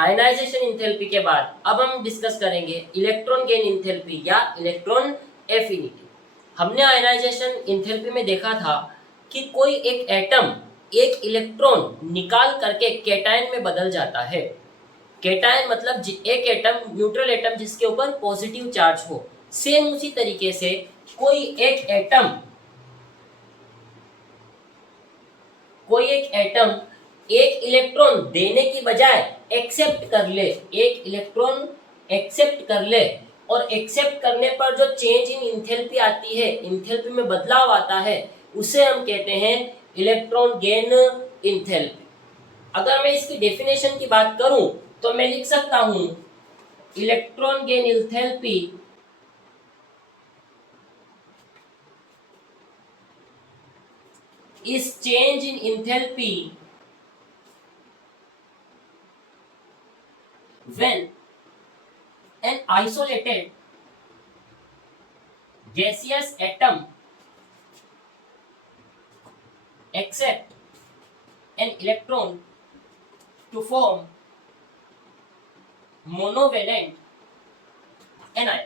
Ionization enthalpy के बाद अब हम डिस्कस करेंगे इलेक्ट्रॉन गेन इंथैल्पी या इलेक्ट्रॉन एफिनिटी। हमने आयनाइजेशन इंथैल्पी में देखा था कि कोई एक एटम एक इलेक्ट्रॉन निकाल करके कैटायन में बदल जाता है। कैटायन मतलब एक एटम, न्यूट्रल एटम जिसके ऊपर पॉजिटिव चार्ज हो। सेम उसी तरीके से कोई एक एटम एक इलेक्ट्रॉन देने की बजाय एक्सेप्ट कर ले, एक इलेक्ट्रॉन एक्सेप्ट कर ले, और एक्सेप्ट करने पर जो चेंज इन इंथैल्पी आती है, इंथैल्पी में बदलाव आता है, उसे हम कहते हैं इलेक्ट्रॉन गेन इंथैल्पी। अगर मैं इसकी डेफिनेशन की बात करूं तो मैं लिख सकता हूं electron gain enthalpy is change in enthalpy when an isolated gaseous atom accept an electron to form monovalent anion।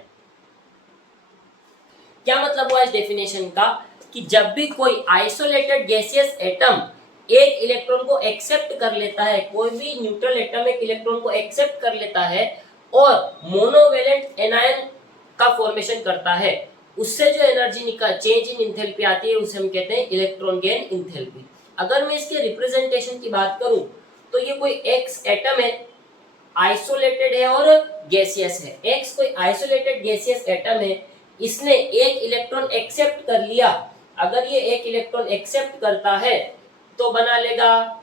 क्या मतलब हुआ इस डेफिनेशन का कि जब भी कोई आइसोलेटेड गैसियस एटम एक इलेक्ट्रॉन को एक्सेप्ट कर लेता है, कोई भी न्यूट्रल एटम एक इलेक्ट्रॉन को एक्सेप्ट कर लेता है और मोनोवेलेंट एनायन का फॉर्मेशन करता है, उससे जो एनर्जी निकल चेंज इन इंथैल्पी आती है उसे हम कहते हैं इलेक्ट्रॉन गेन इंथैल्पी। अगर मैं इसके रिप्रेजेंटेशन की बात करूं तो ये कोई एक्स एटम है, आइसोलेटेड है और गैसियस है। एक्स कोई आइसोलेटेड गैसियस एटम है, इसने एक इलेक्ट्रॉन एक्सेप्ट कर लिया। अगर ये एक इलेक्ट्रॉन एक्सेप्ट करता है तो बना लेगा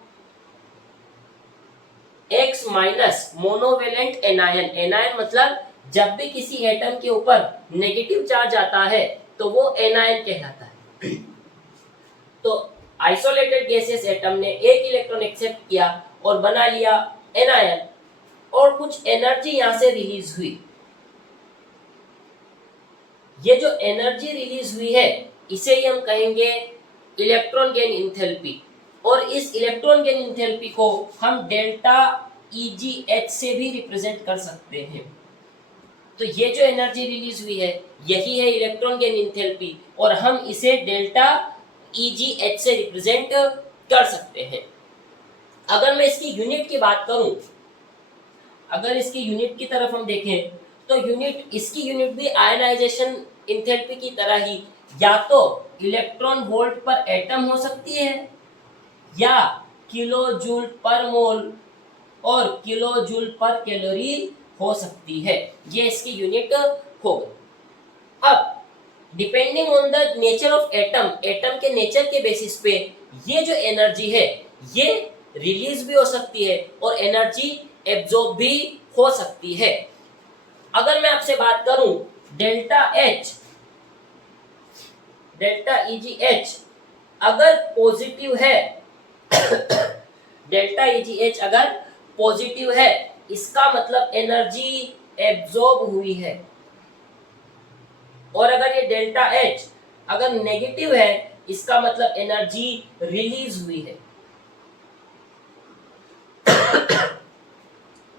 X minus monovalent anion. Anion मतलब जब भी किसी एटम के ऊपर नेगेटिव चार्ज आता है तो वो एनायन कहलाता है। तो आइसोलेटेड गैसियस एटम ने एक इलेक्ट्रॉन एक्सेप्ट किया और बना लिया एनायन, और कुछ एनर्जी यहां से रिलीज हुई। ये जो एनर्जी रिलीज हुई है इसे ही हम कहेंगे इलेक्ट्रॉन गेन इंथैल्पी, और इस इलेक्ट्रॉन गेन इंथैल्पी को हम डेल्टा EgH से भी रिप्रेजेंट कर सकते हैं। तो ये जो एनर्जी रिलीज हुई है यही है इलेक्ट्रॉन गेन इंथैल्पी, और हम इसे डेल्टा EgH से रिप्रेजेंट कर सकते हैं। अगर मैं इसकी यूनिट की बात करूं, अगर इसकी यूनिट की तरफ हम देखें तो इसकी यूनिट भी आयनाइजेशन इंथैल्पी की तरह ही या तो इलेक्ट्रॉन वोल्ट पर एटम हो सकती है या किलो जूल पर मोल और किलो जूल पर कैलोरी हो सकती है। ये इसकी यूनिट होगी। अब depending on the nature of atom, atom के नेचर के बेसिस पे ये जो एनर्जी है ये रिलीज भी हो सकती है और एनर्जी एब्जॉर्ब भी हो सकती है। अगर मैं आपसे बात करूं डेल्टा EgH अगर पॉजिटिव है डेल्टा EgH अगर पॉजिटिव है इसका मतलब एनर्जी एब्जॉर्ब हुई है, और अगर ये डेल्टा H अगर नेगेटिव है इसका मतलब एनर्जी रिलीज हुई है।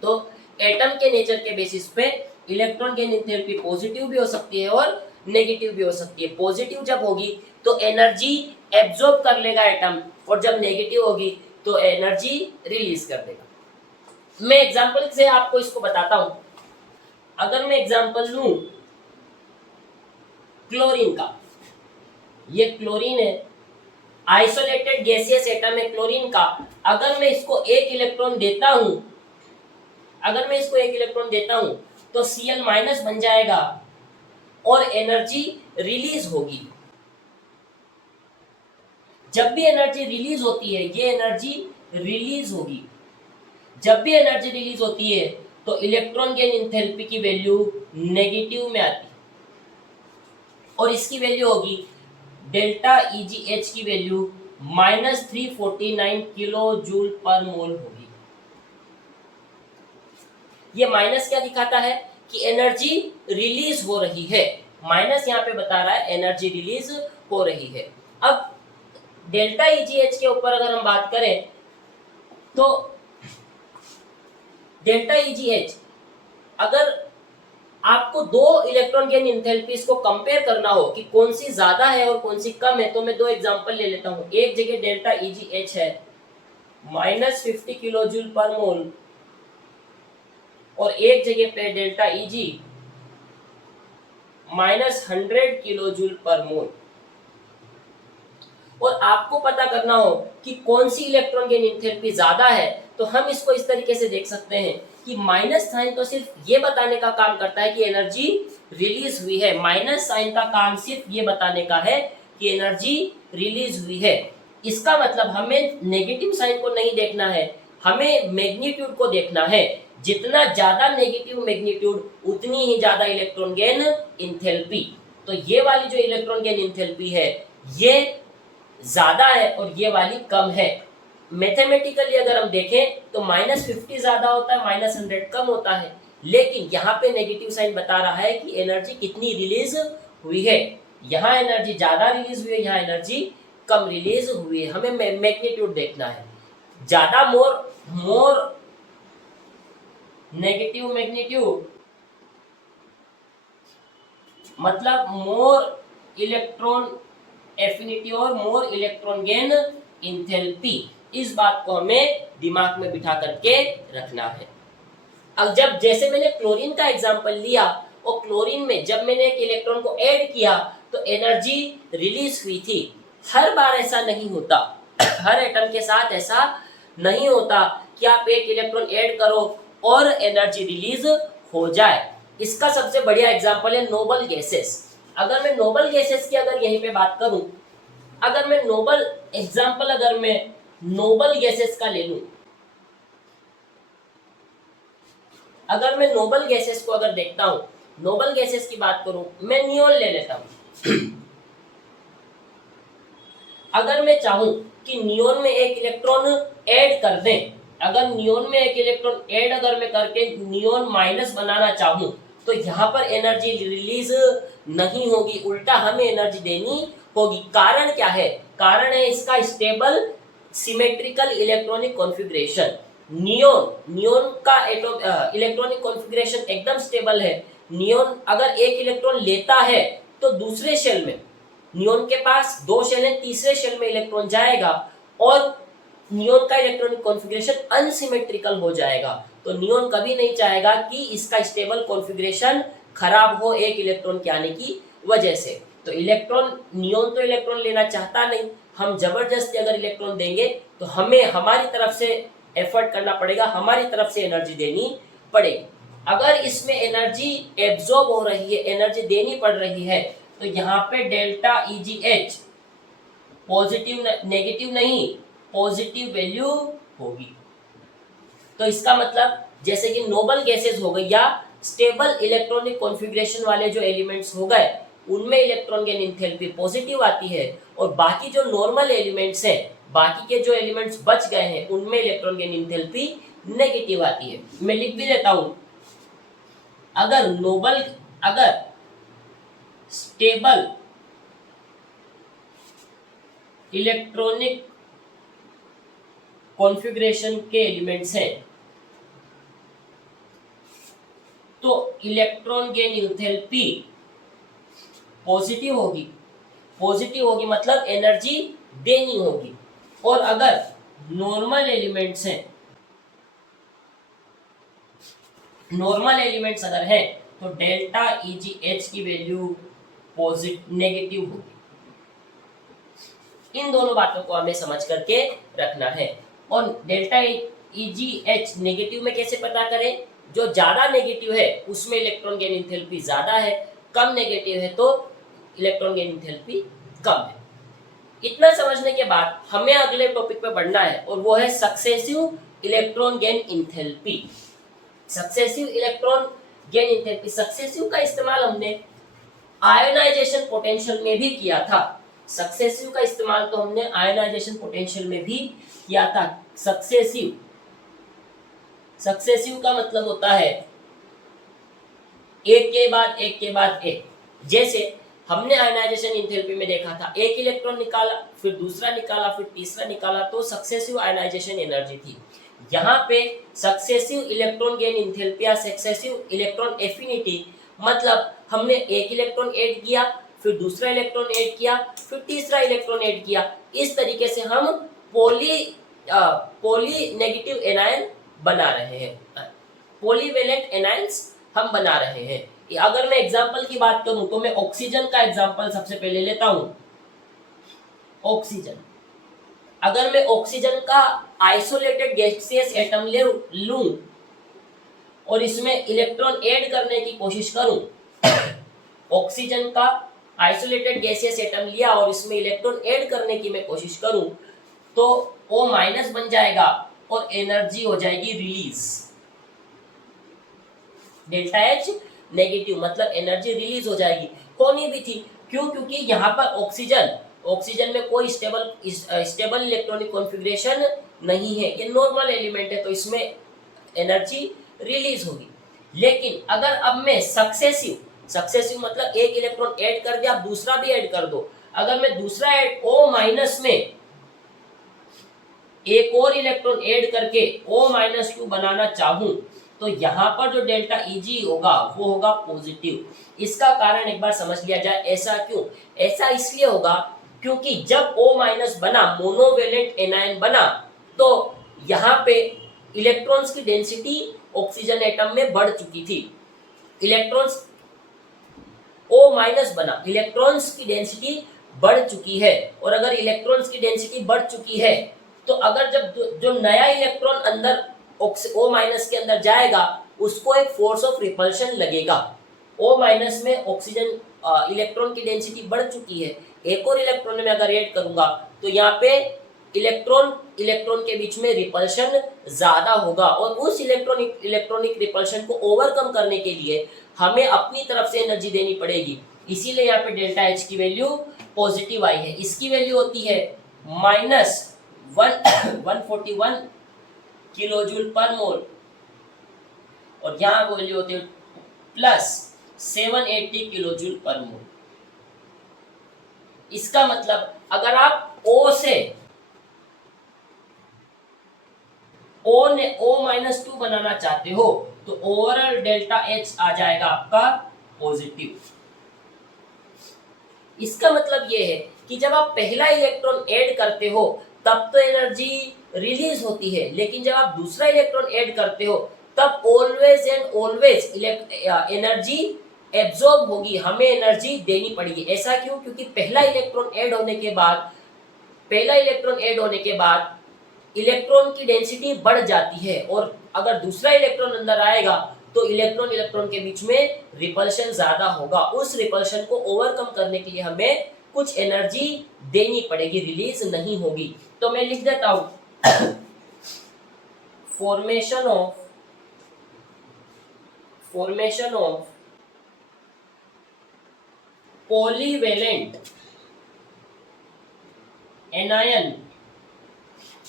तो एटम के नेचर के बेसिस पे इलेक्ट्रॉन गेन इंथैल्पी पॉजिटिव भी हो सकती है और नेगेटिव भी हो सकती है। पॉजिटिव जब होगी तो एनर्जी एब्जॉर्ब कर लेगा एटम, और जब नेगेटिव होगी तो एनर्जी रिलीज कर देगा। मैं एग्जांपल से आपको इसको बताता हूं। अगर मैं एग्जांपल लूं क्लोरीन का, ये क्लोरीन है, आइसोलेटेड गैसियस एटम है क्लोरीन का। अगर मैं इसको एक इलेक्ट्रॉन देता हूं तो Cl माइनस बन जाएगा और एनर्जी रिलीज होगी। जब भी एनर्जी रिलीज होती है ये एनर्जी रिलीज होगी। जब भी एनर्जी रिलीज होती है तो इलेक्ट्रॉन गेन इंथैल्पी की वैल्यू नेगेटिव में आती है, और इसकी वैल्यू होगी डेल्टा EgH की वैल्यू -349 किलो जूल पर मोल होगी। ये माइनस क्या दिखाता है कि एनर्जी रिलीज हो रही है। माइनस यहाँ पे बता रहा है एनर्जी रिलीज हो रही है। अब डेल्टा EgH के ऊपर अगर हम बात करें तो डेल्टा EGH, अगर आपको दो इलेक्ट्रॉन गेन इंथैल्पीज को कंपेयर करना हो कि कौन सी ज्यादा है और कौन सी कम है, तो मैं दो एग्जांपल ले लेता हूं। एक जगह डेल्टा EGH है -50 किलो जूल पर मोल, और एक जगह पे डेल्टा Eg -100 किलो जूल पर मोल। और आपको पता करना हो कि कौन सी इलेक्ट्रॉन गेन इंथैल्पी ज्यादा है, तो हम इसको इस तरीके से देख सकते हैं कि माइनस साइन तो सिर्फ ये बताने का काम करता है कि एनर्जी रिलीज हुई है। माइनस साइन का काम सिर्फ ये बताने का है कि एनर्जी रिलीज हुई है। इसका मतलब हमें नेगेटिव साइन को नहीं देखना है, हमें मैग्नीट्यूड को देखना है। जितना ज्यादा नेगेटिव मैग्नीट्यूड, उतनी ही ज्यादा इलेक्ट्रॉन गेन इंथैल्पी। तो ये वाली जो इलेक्ट्रॉन गेन इंथैल्पी है, ये ज्यादा है और ये वाली कम है। मैथमेटिकली अगर हम देखें तो -50 ज्यादा होता है, -100 कम होता है, लेकिन यहाँ पे नेगेटिव साइन बता रहा है कि एनर्जी कितनी रिलीज हुई है। यहाँ एनर्जी ज्यादा रिलीज हुई है, यहाँ एनर्जी कम रिलीज हुई है। हमें मैग्नीट्यूड देखना है। ज्यादा मोर नेगेटिव मैग्नीट्यूड मतलब मोर इलेक्ट्रॉन एफिनिटी और मोर इलेक्ट्रॉन गेन इंथैल्पी। इस बात को हमें दिमाग में बिठा करके रखना है। अब जब जैसे मैंने क्लोरीन का एग्जांपल लिया, और क्लोरीन में जब मैंने एक इलेक्ट्रॉन को ऐड किया तो एनर्जी रिलीज हुई थी। हर बार ऐसा नहीं होता, हर एटम के साथ ऐसा नहीं होता कि आप एक इलेक्ट्रॉन ऐड करो और एनर्जी रिलीज हो जाए। इसका सबसे बढ़िया एग्जांपल है नोबल गैसेस। अगर मैं नोबल गैसेस की अगर यहीं पे बात करूं, अगर मैं नोबल गैसेस का ले लूं, अगर मैं नोबल गैसेस को अगर देखता हूं, नोबल गैसेस की बात करूं, मैं नियोन ले लेता हूं। अगर मैं चाहूं कि नियोन में एक इलेक्ट्रॉन ऐड कर दें, अगर नियोन में एक इलेक्ट्रॉन ऐड अगर मैं करके नियोन माइनस बनाना चाहूं, तो यहाँ पर एनर्जी रिलीज नहीं होगी, उल्टा हमें एनर्जी देनी होगी। कारण क्या है? कारण है इसका stable symmetrical electronic configuration. Neon का इलेक्ट्रॉनिक कॉन्फ़िगरेशन एकदम स्टेबल है। नियोन अगर एक इलेक्ट्रॉन लेता है तो दूसरे शेल में, नियोन के पास दो शेल है, तीसरे शेल में इलेक्ट्रॉन जाएगा और नियोन का इलेक्ट्रॉनिक कॉन्फ़िगरेशन अनसिमेट्रिकल हो जाएगा। तो नियोन कभी नहीं चाहेगा कि इसका स्टेबल कॉन्फ़िगरेशन खराब हो एक इलेक्ट्रॉन के आने की वजह से। तो नियोन तो इलेक्ट्रॉन लेना चाहता नहीं। हम जबरदस्ती अगर इलेक्ट्रॉन देंगे तो हमें हमारी तरफ से एफर्ट करना पड़ेगा, हमारी तरफ से एनर्जी देनी पड़ेगी। अगर इसमें एनर्जी एब्जॉर्ब हो रही है, एनर्जी देनी पड़ रही है, तो यहाँ पे डेल्टा EGH पॉजिटिव नेगेटिव नहीं, पॉजिटिव वैल्यू होगी। तो इसका मतलब जैसे कि नोबल गैसेस हो गई या स्टेबल इलेक्ट्रॉनिक कॉन्फ़िगरेशन वाले जो एलिमेंट्स हो गए, उनमें इलेक्ट्रॉन गेन इंथैल्पी पॉजिटिव आती है, और बाकी जो नॉर्मल एलिमेंट्स हैं, बाकी के जो एलिमेंट्स बच गए हैं, उनमें इलेक्ट्रॉन गेन इंथैल्पी नेगेटिव आती है। मैं लिख भी लेता हूं, अगर स्टेबल इलेक्ट्रॉनिक कॉन्फ़िगरेशन के एलिमेंट्स हैं तो इलेक्ट्रॉन गेन इंथैल्पी पॉजिटिव होगी। पॉजिटिव होगी मतलब एनर्जी देनी होगी। और अगर नॉर्मल एलिमेंट्स हैं, नॉर्मल एलिमेंट्स अगर हैं, तो डेल्टा EGH की वैल्यू नेगेटिव होगी। इन दोनों बातों को हमें समझ करके रखना है। और डेल्टा EGH नेगेटिव में कैसे पता करें? जो ज्यादा नेगेटिव है उसमें इलेक्ट्रॉन गेन इंथैल्पी ज्यादा है, कम नेगेटिव है तो इलेक्ट्रॉन गेन इंथैल्पी कम है। इतना समझने के बाद हमें अगले टॉपिक पे बढ़ना है, और वो है successive electron gain enthalpy. Successive electron gain enthalpy, successive का इस्तेमाल हमने आयोनाइजेशन पोटेंशियल में भी किया था। सक्सेसिव का इस्तेमाल तो हमने आयोनाइजेशन पोटेंशियल में भी किया था। सक्सेसिव का मतलब होता है एक के बाद एक के बाद एक। जैसे हमने आयोनाइजेशन इंथैल्पी में देखा था, एक इलेक्ट्रॉन निकाला, फिर दूसरा निकाला, फिर तीसरा निकाला, तो सक्सेसिव आयोनाइजेशन एनर्जी थी। यहाँ पे सक्सेसिव इलेक्ट्रॉन गेन इंथैल्पी या सक्सेसिव इलेक्ट्रॉन एफिनिटी मतलब हमने एक इलेक्ट्रॉन ऐड किया, फिर दूसरा इलेक्ट्रॉन ऐड किया, फिर तीसरा इलेक्ट्रॉन ऐड किया। इस तरीके से हम पॉली नेगेटिव एनायन बना रहे हैं, पॉलीवेलेंट एनायंस हम बना रहे हैं। अगर मैं एग्जांपल की बात करूं तो मैं ऑक्सीजन का एग्जांपल सबसे पहले लेता हूं। ऑक्सीजन, अगर मैं ऑक्सीजन का आइसोलेटेड गैसियस एटम ले लूं और इसमें इलेक्ट्रॉन ऐड करने की कोशिश करूं, ऑक्सीजन का आइसोलेटेड गैसियस एटम लिया और इसमें इलेक्ट्रॉन ऐड करने की मैं कोशिश करूं तो O माइनस बन जाएगा और एनर्जी हो जाएगी रिलीज। डेल्टा एच नेगेटिव मतलब एनर्जी रिलीज हो जाएगी। होनी भी थी, क्यों? क्योंकि यहाँ पर ऑक्सीजन में कोई स्टेबल इलेक्ट्रॉनिक कॉन्फ़िगरेशन नहीं है, ये नॉर्मल एलिमेंट है, तो इसमें एनर्जी रिलीज होगी। लेकिन अगर अब मैं सक्सेसिव मतलब एक इलेक्ट्रॉन ऐड कर दिया, आप दूसरा भी ऐड कर दो। अगर मैं दूसरा O माइनस में एक और इलेक्ट्रॉन ऐड करके O माइनस क्यू बनाना चाहूं तो यहाँ पर जो डेल्टा Eg होगा वो होगा पॉजिटिव। इसका कारण एक बार समझ लिया जाए, ऐसा क्यों? ऐसा इसलिए होगा क्योंकि जब O माइनस बना, मोनोवेलेंट एनायन बना, तो यहाँ पे इलेक्ट्रॉन्स की डेंसिटी ऑक्सीजन एटम में बढ़ चुकी थी। इलेक्ट्रॉन्स O माइनस बना, इलेक्ट्रॉन्स की डेंसिटी बढ़ चुकी है, और अगर इलेक्ट्रॉन्स की डेंसिटी बढ़ चुकी है तो अगर जब जो नया इलेक्ट्रॉन अंदर O माइनस के अंदर जाएगा उसको एक फोर्स ऑफ रिपल्शन लगेगा। O माइनस में ऑक्सीजन इलेक्ट्रॉन की डेंसिटी बढ़ चुकी है, एक और इलेक्ट्रॉन में अगर ऐड करूंगा तो यहाँ पे इलेक्ट्रॉन के बीच में रिपल्शन ज्यादा होगा, और उस इलेक्ट्रॉनिक रिपल्शन को ओवरकम करने के लिए हमें अपनी तरफ से एनर्जी देनी पड़ेगी। इसीलिए यहाँ पे डेल्टा एच की वैल्यू पॉजिटिव आई है। इसकी वैल्यू होती है -141 किलोजूल पर मोल, और यहाँ वैल्यू होती है +780 किलोजूल पर मोल। इसका मतलब अगर आप O-2 बनाना चाहते हो तो ओवरऑल डेल्टा H आ जाएगा आपका पॉजिटिव। इसका मतलब यह है कि जब आप पहला इलेक्ट्रॉन ऐड करते हो तब तो एनर्जी रिलीज होती है, लेकिन जब आप दूसरा इलेक्ट्रॉन ऐड करते हो तब always and always energy absorb होगी, हमें एनर्जी देनी पड़ेगी। ऐसा क्यों? क्योंकि पहला इलेक्ट्रॉन ऐड होने के बाद इलेक्ट्रॉन की डेंसिटी बढ़ जाती है, और अगर दूसरा इलेक्ट्रॉन अंदर आएगा तो इलेक्ट्रॉन के बीच में रिपल्शन ज्यादा होगा। उस रिपल्शन को ओवरकम करने के लिए हमें कुछ एनर्जी देनी पड़ेगी, रिलीज नहीं होगी। तो मैं लिख देता हूं फॉर्मेशन ऑफ पॉलीवेलेंट एनायन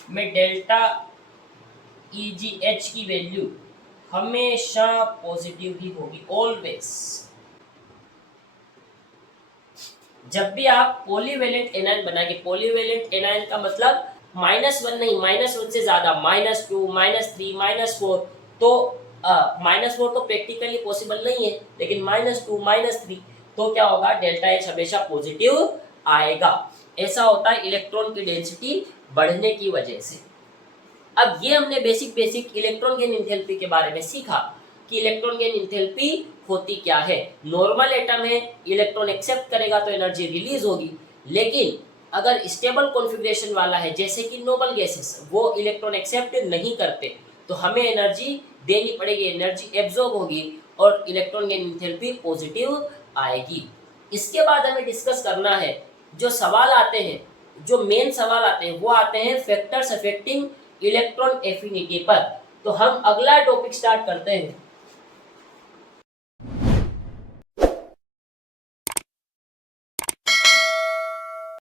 में डेल्टा EgH की वैल्यू हमेशा पॉजिटिव ही होगी, ऑलवेज। जब भी आप पॉलीवेलेंट एनायन बनाएंगे, पॉलीवेलेंट एनायन का मतलब -1 नहीं, -1 से ज्यादा, -2, -3, -4, तो -4 तो प्रैक्टिकली पॉसिबल नहीं है, लेकिन -2, -3 तो क्या होगा? डेल्टा H हमेशा पॉजिटिव आएगा। ऐसा होता है इलेक्ट्रॉन की डेंसिटी बढ़ने की वजह से। अब ये हमने बेसिक इलेक्ट्रॉन गेन एंथैल्पी के बारे में सीखा कि इलेक्ट्रॉन गेन एंथैल्पी होती क्या है। नॉर्मल एटम है, इलेक्ट्रॉन एक्सेप्ट करेगा तो एनर्जी रिलीज होगी, लेकिन अगर स्टेबल कॉन्फ़िगरेशन वाला है जैसे कि नोबल गैसेस, वो इलेक्ट्रॉन एक्सेप्ट नहीं करते, तो हमें एनर्जी देनी पड़ेगी, एनर्जी एब्जॉर्ब होगी और इलेक्ट्रॉन गेन एंथैल्पी पॉजिटिव आएगी। इसके बाद हमें डिस्कस करना है जो सवाल आते हैं, जो मेन सवाल आते हैं वो आते हैं फैक्टर्स अफेक्टिंग इलेक्ट्रॉन एफिनिटी पर। तो हम अगला टॉपिक स्टार्ट करते हैं